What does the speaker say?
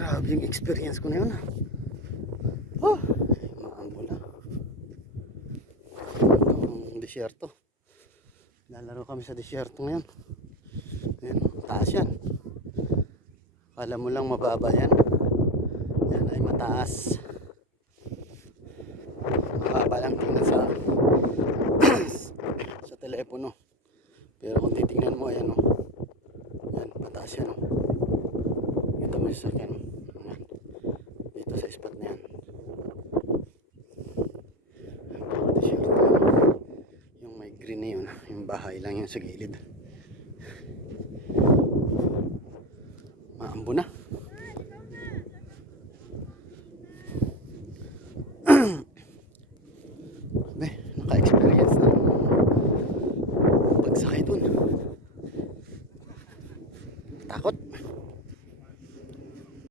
Grabe yung experience ko na yun. Oh, maambula. Itong disyerto. Lalaro kami sa disyerto ngayon. Ayan, taas yan. Kala mo lang mababa yan. Yan ay mataas. Mababa lang tingnan sa sa telepono. Pero kung titingnan mo, ayan o. Yan, mataas yan o. Ito may sasakyan. Ayan. Dito sa spot na yan. Yung may green na yun. Yung bahay lang yun sa gilid.